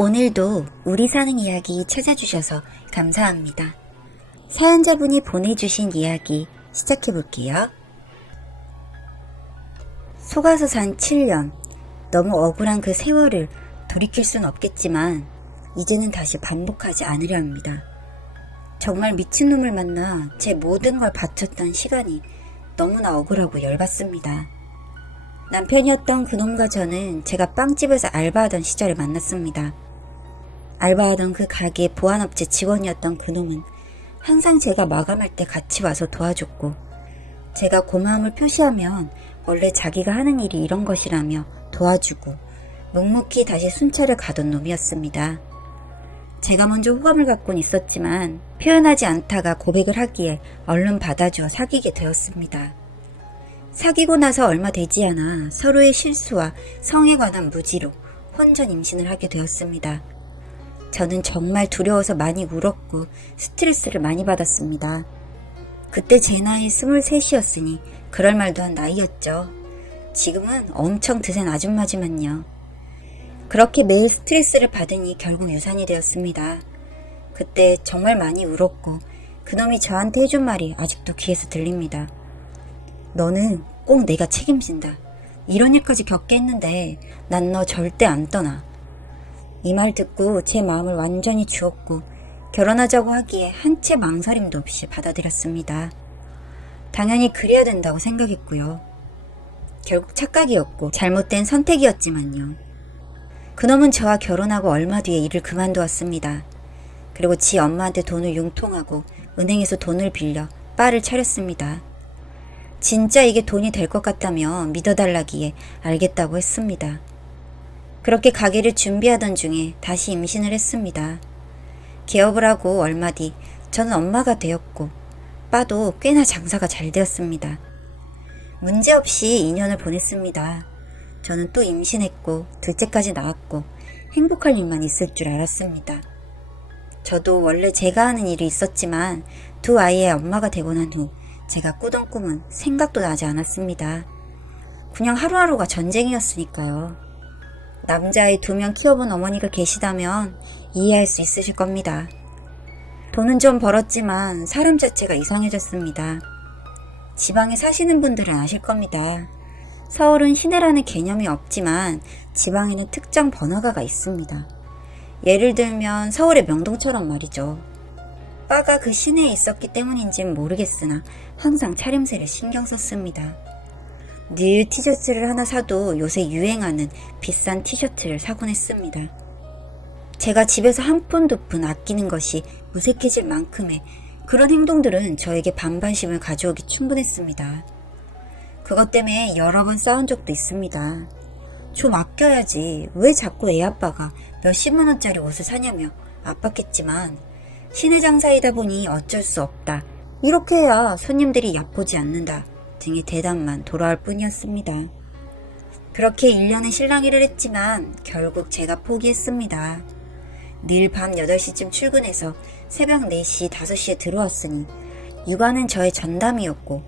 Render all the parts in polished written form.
오늘도 우리 사는 이야기 찾아주셔서 감사합니다. 사연자분이 보내주신 이야기 시작해볼게요. 속아서 산 7년. 너무 억울한 그 세월을 돌이킬 순 없겠지만 이제는 다시 반복하지 않으려 합니다. 정말 미친놈을 만나 제 모든 걸 바쳤던 시간이 너무나 억울하고 열받습니다. 남편이었던 그놈과 저는 제가 빵집에서 알바하던 시절에 만났습니다. 알바하던 그 가게 보안업체 직원이었던 그놈은 항상 제가 마감할 때 같이 와서 도와줬고, 제가 고마움을 표시하면 원래 자기가 하는 일이 이런 것이라며 도와주고 묵묵히 다시 순찰을 가던 놈이었습니다. 제가 먼저 호감을 갖곤 있었지만 표현하지 않다가 고백을 하기에 얼른 받아주어 사귀게 되었습니다. 사귀고 나서 얼마 되지 않아 서로의 실수와 성에 관한 무지로 혼전 임신을 하게 되었습니다. 저는 정말 두려워서 많이 울었고 스트레스를 많이 받았습니다. 그때 제 나이 23이었으니 그럴 말도 한 나이였죠. 지금은 엄청 드센 아줌마지만요. 그렇게 매일 스트레스를 받으니 결국 유산이 되었습니다. 그때 정말 많이 울었고 그놈이 저한테 해준 말이 아직도 귀에서 들립니다. 너는 꼭 내가 책임진다. 이런 일까지 겪게 했는데 난 너 절대 안 떠나. 이 말 듣고 제 마음을 완전히 주었고 결혼하자고 하기에 한 채 망설임도 없이 받아들였습니다. 당연히 그래야 된다고 생각했고요. 결국 착각이었고 잘못된 선택이었지만요. 그놈은 저와 결혼하고 얼마 뒤에 일을 그만두었습니다. 그리고 지 엄마한테 돈을 융통하고 은행에서 돈을 빌려 바를 차렸습니다. 진짜 이게 돈이 될 것 같다며 믿어달라기에 알겠다고 했습니다. 그렇게 가게를 준비하던 중에 다시 임신을 했습니다. 개업을 하고 얼마 뒤 저는 엄마가 되었고 바도 꽤나 장사가 잘 되었습니다. 문제없이 2년을 보냈습니다. 저는 또 임신했고 둘째까지 낳았고 행복할 일만 있을 줄 알았습니다. 저도 원래 제가 하는 일이 있었지만 두 아이의 엄마가 되고 난 후 제가 꾸던 꿈은 생각도 나지 않았습니다. 그냥 하루하루가 전쟁이었으니까요. 남자아이 2명 키워본 어머니가 계시다면 이해할 수 있으실 겁니다. 돈은 좀 벌었지만 사람 자체가 이상해졌습니다. 지방에 사시는 분들은 아실 겁니다. 서울은 시내라는 개념이 없지만 지방에는 특정 번화가가 있습니다. 예를 들면 서울의 명동처럼 말이죠. 바가 그 시내에 있었기 때문인지는 모르겠으나 항상 차림새를 신경 썼습니다. 늘 티셔츠를 하나 사도 요새 유행하는 비싼 티셔츠를 사곤 했습니다. 제가 집에서 한 푼 두 푼 아끼는 것이 무색해질 만큼의 그런 행동들은 저에게 반반심을 가져오기 충분했습니다. 그것 때문에 여러 번 싸운 적도 있습니다. 좀 아껴야지 왜 자꾸 애 아빠가 몇십만 원짜리 옷을 사냐며 압박했지만 시내 장사이다 보니 어쩔 수 없다. 이렇게 해야 손님들이 얕보지 않는다. 등의 대답만 돌아올 뿐이었습니다. 그렇게 1년은 실랑이를 했지만 결국 제가 포기했습니다. 늘 밤 8시쯤 출근해서 새벽 4시, 5시에 들어왔으니 육아는 저의 전담이었고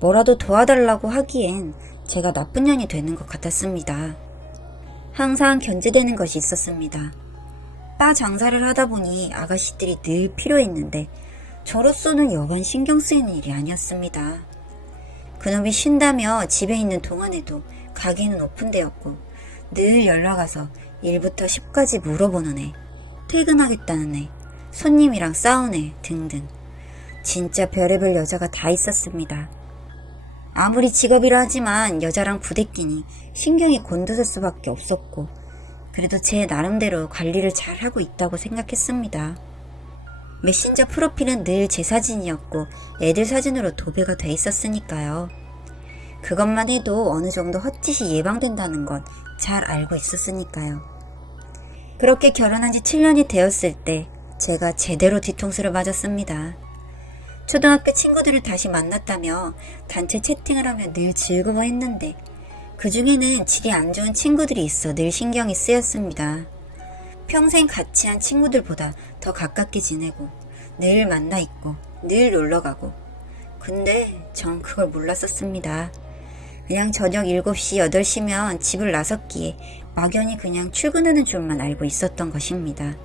뭐라도 도와달라고 하기엔 제가 나쁜 년이 되는 것 같았습니다. 항상 견제되는 것이 있었습니다. 바 장사를 하다 보니 아가씨들이 늘 필요했는데 저로서는 여간 신경 쓰이는 일이 아니었습니다. 그놈이 쉰다며 집에 있는 동안에도 가게는 오픈되었고 늘 연락와서 1부터 10까지 물어보는 애, 퇴근하겠다는 애, 손님이랑 싸운 애 등등 진짜 별의별 여자가 다 있었습니다. 아무리 직업이라 하지만 여자랑 부대끼니 신경이 곤두설 수밖에 없었고 그래도 제 나름대로 관리를 잘하고 있다고 생각했습니다. 메신저 프로필은 늘 제 사진이었고 애들 사진으로 도배가 돼 있었으니까요. 그것만 해도 어느 정도 헛짓이 예방된다는 건 잘 알고 있었으니까요. 그렇게 결혼한 지 7년이 되었을 때 제가 제대로 뒤통수를 맞았습니다. 초등학교 친구들을 다시 만났다며 단체 채팅을 하며 늘 즐거워했는데 그 중에는 질이 안 좋은 친구들이 있어 늘 신경이 쓰였습니다. 평생 같이 한 친구들보다 더 가깝게 지내고 늘 만나 있고 늘 놀러가고 근데 전 그걸 몰랐었습니다. 그냥 저녁 7시, 8시면 집을 나섰기에 막연히 그냥 출근하는 줄만 알고 있었던 것입니다.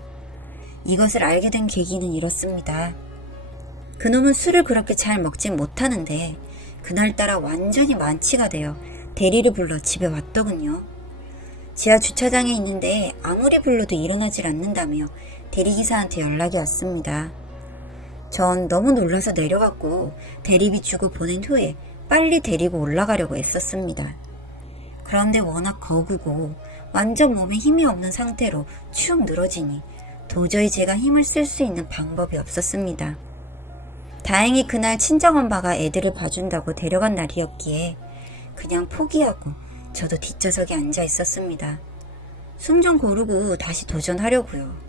이것을 알게 된 계기는 이렇습니다. 그놈은 술을 그렇게 잘 먹진 못하는데 그날따라 완전히 만취가 되어 대리를 불러 집에 왔더군요. 지하 주차장에 있는데 아무리 불러도 일어나질 않는다며 대리기사한테 연락이 왔습니다. 전 너무 놀라서 내려갔고 대리비 주고 보낸 후에 빨리 데리고 올라가려고 애썼습니다. 그런데 워낙 거구고 완전 몸에 힘이 없는 상태로 축 늘어지니 도저히 제가 힘을 쓸 수 있는 방법이 없었습니다. 다행히 그날 친정엄마가 애들을 봐준다고 데려간 날이었기에 그냥 포기하고 저도 뒷좌석에 앉아 있었습니다. 숨 좀 고르고 다시 도전하려고요.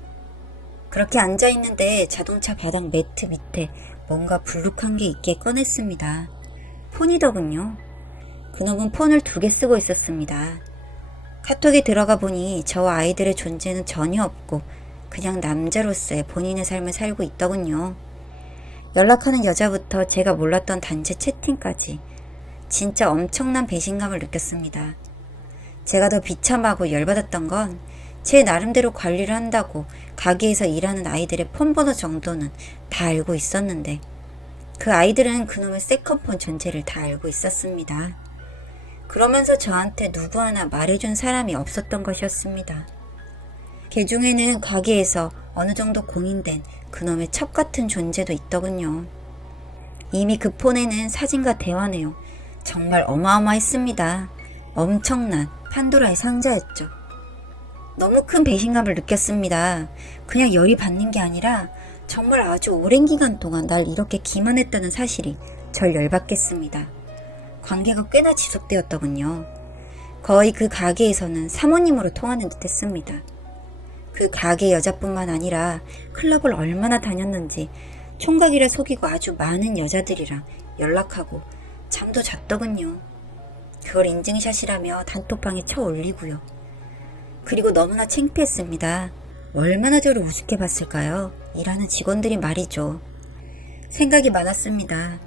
그렇게 앉아 있는데 자동차 바닥 매트 밑에 뭔가 불룩한 게 있게 꺼냈습니다. 폰이더군요. 그놈은 폰을 2개 쓰고 있었습니다. 카톡에 들어가 보니 저와 아이들의 존재는 전혀 없고 그냥 남자로서의 본인의 삶을 살고 있더군요. 연락하는 여자부터 제가 몰랐던 단체 채팅까지 진짜 엄청난 배신감을 느꼈습니다. 제가 더 비참하고 열받았던 건 제 나름대로 관리를 한다고 가게에서 일하는 아이들의 폰번호 정도는 다 알고 있었는데 그 아이들은 그놈의 세컨폰 존재를 다 알고 있었습니다. 그러면서 저한테 누구 하나 말해준 사람이 없었던 것이었습니다. 그 중에는 가게에서 어느 정도 공인된 그놈의 첩 같은 존재도 있더군요. 이미 그 폰에는 사진과 대화 내용 정말 어마어마했습니다. 엄청난 판도라의 상자였죠. 너무 큰 배신감을 느꼈습니다. 그냥 열이 받는 게 아니라 정말 아주 오랜 기간 동안 날 이렇게 기만했다는 사실이 절 열받게 했습니다. 관계가 꽤나 지속되었더군요. 거의 그 가게에서는 사모님으로 통하는 듯 했습니다. 그 가게 여자뿐만 아니라 클럽을 얼마나 다녔는지 총각이라 속이고 아주 많은 여자들이랑 연락하고 잠도 잤더군요. 그걸 인증샷이라며 단톡방에 쳐 올리고요. 그리고 너무나 창피했습니다. 얼마나 저를 우습게 봤을까요? 일하는 직원들이 말이죠. 생각이 많았습니다.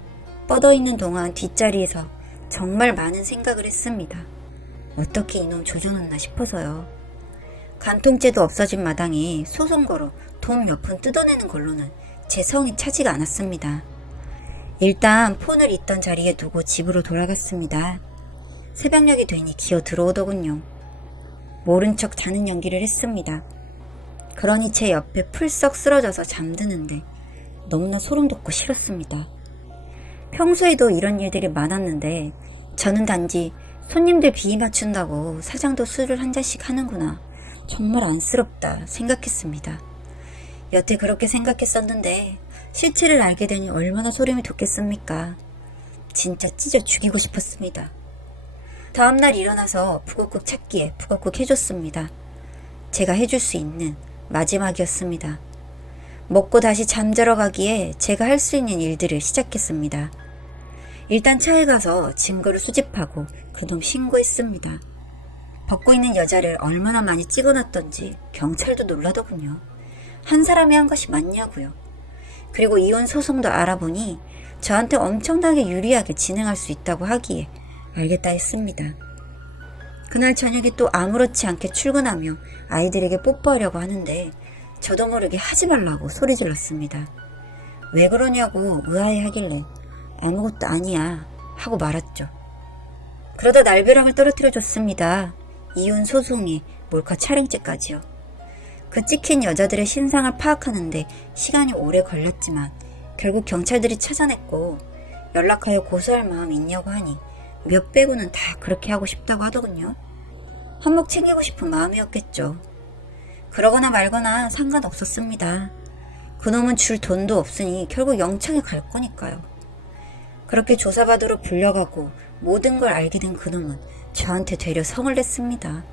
뻗어있는 동안 뒷자리에서 정말 많은 생각을 했습니다. 어떻게 이놈 조져놓나 싶어서요. 간통죄도 없어진 마당에 소송 걸어 돈 몇 푼 뜯어내는 걸로는 제 성이 차지가 않았습니다. 일단 폰을 있던 자리에 두고 집으로 돌아갔습니다. 새벽녘이 되니 기어 들어오더군요. 모른 척 자는 연기를 했습니다. 그러니 제 옆에 풀썩 쓰러져서 잠드는데 너무나 소름 돋고 싫었습니다. 평소에도 이런 일들이 많았는데 저는 단지 손님들 비위 맞춘다고 사장도 술을 한 잔씩 하는구나. 정말 안쓰럽다 생각했습니다. 여태 그렇게 생각했었는데 실체를 알게 되니 얼마나 소름이 돋겠습니까. 진짜 찢어 죽이고 싶었습니다. 다음날 일어나서 북엇국 찾기에 북엇국 해줬습니다. 제가 해줄 수 있는 마지막이었습니다. 먹고 다시 잠자러 가기에 제가 할 수 있는 일들을 시작했습니다. 일단 차에 가서 증거를 수집하고 그놈 신고했습니다. 벗고 있는 여자를 얼마나 많이 찍어놨던지 경찰도 놀라더군요. 한 사람이 한 것이 맞냐고요. 그리고 이혼 소송도 알아보니 저한테 엄청나게 유리하게 진행할 수 있다고 하기에 알겠다 했습니다. 그날 저녁에 또 아무렇지 않게 출근하며 아이들에게 뽀뽀하려고 하는데 저도 모르게 하지 말라고 소리 질렀습니다. 왜 그러냐고 의아해하길래 아무것도 아니야 하고 말았죠. 그러다 날벼락을 떨어뜨려줬습니다. 이혼 소송에 몰카 촬영죄까지요. 그 찍힌 여자들의 신상을 파악하는데 시간이 오래 걸렸지만 결국 경찰들이 찾아냈고 연락하여 고소할 마음 있냐고 하니 몇 빼고는 다 그렇게 하고 싶다고 하더군요. 한몫 챙기고 싶은 마음이었겠죠. 그러거나 말거나 상관없었습니다. 그놈은 줄 돈도 없으니 결국 영창에 갈 거니까요. 그렇게 조사받으러 불려가고 모든 걸 알게 된 그놈은 저한테 되려 성을 냈습니다.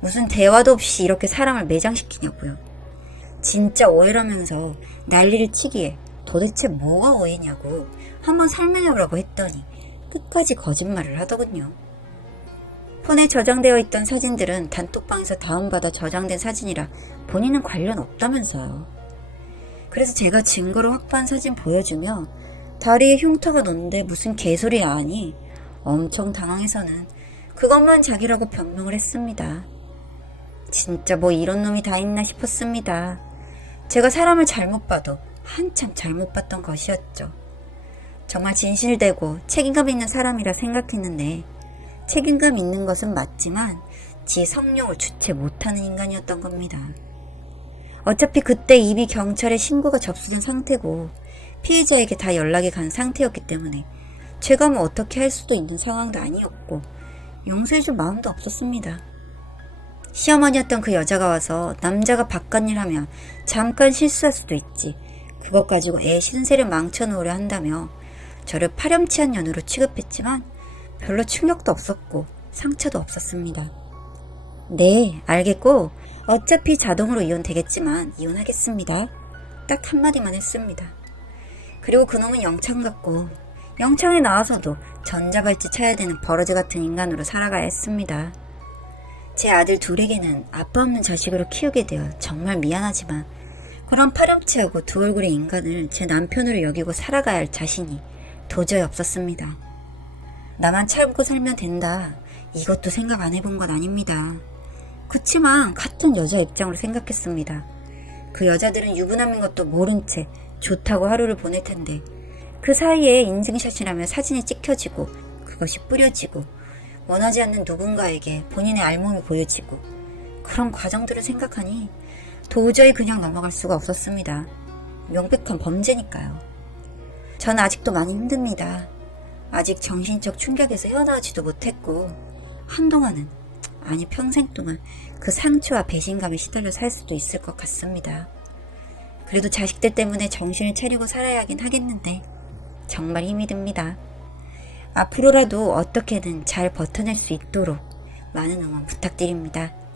무슨 대화도 없이 이렇게 사람을 매장시키냐고요. 진짜 오해라면서 난리를 치기에 도대체 뭐가 오해냐고 한번 설명해보라고 했더니 끝까지 거짓말을 하더군요. 폰에 저장되어 있던 사진들은 단톡방에서 다운받아 저장된 사진이라 본인은 관련 없다면서요. 그래서 제가 증거로 확보한 사진 보여주며 다리에 흉터가 났는데 무슨 개소리야 하니 엄청 당황해서는 그것만 자기라고 변명을 했습니다. 진짜 뭐 이런 놈이 다 있나 싶었습니다. 제가 사람을 잘못 봐도 한참 잘못 봤던 것이었죠. 정말 진실되고 책임감 있는 사람이라 생각했는데 책임감 있는 것은 맞지만 지 성욕을 주체 못하는 인간이었던 겁니다. 어차피 그때 이미 경찰에 신고가 접수된 상태고 피해자에게 다 연락이 간 상태였기 때문에 제가 뭐 어떻게 할 수도 있는 상황도 아니었고 용서해줄 마음도 없었습니다. 시어머니였던 그 여자가 와서 남자가 바깥일 하면 잠깐 실수할 수도 있지, 그것 가지고 애 신세를 망쳐놓으려 한다며 저를 파렴치한 년으로 취급했지만 별로 충격도 없었고 상처도 없었습니다. 네, 알겠고 어차피 자동으로 이혼되겠지만 이혼하겠습니다. 딱 한마디만 했습니다. 그리고 그놈은 영창 같고 영창에 나와서도 전자발찌 차야 되는 버러지 같은 인간으로 살아가야 했습니다. 제 아들 둘에게는 아빠 없는 자식으로 키우게 되어 정말 미안하지만 그런 파렴치하고 두 얼굴의 인간을 제 남편으로 여기고 살아가야 할 자신이 도저히 없었습니다. 나만 참고 살면 된다, 이것도 생각 안 해본 건 아닙니다. 그치만 같은 여자 입장으로 생각했습니다. 그 여자들은 유부남인 것도 모른 채 좋다고 하루를 보낼 텐데 그 사이에 인증샷이라며 사진이 찍혀지고 그것이 뿌려지고 원하지 않는 누군가에게 본인의 알몸이 보여지고 그런 과정들을 생각하니 도저히 그냥 넘어갈 수가 없었습니다. 명백한 범죄니까요. 전 아직도 많이 힘듭니다. 아직 정신적 충격에서 헤어나오지도 못했고 한동안은, 아니 평생 동안 그 상처와 배신감에 시달려 살 수도 있을 것 같습니다. 그래도 자식들 때문에 정신을 차리고 살아야 하긴 하겠는데 정말 힘이 듭니다. 앞으로라도 어떻게든 잘 버텨낼 수 있도록 많은 응원 부탁드립니다.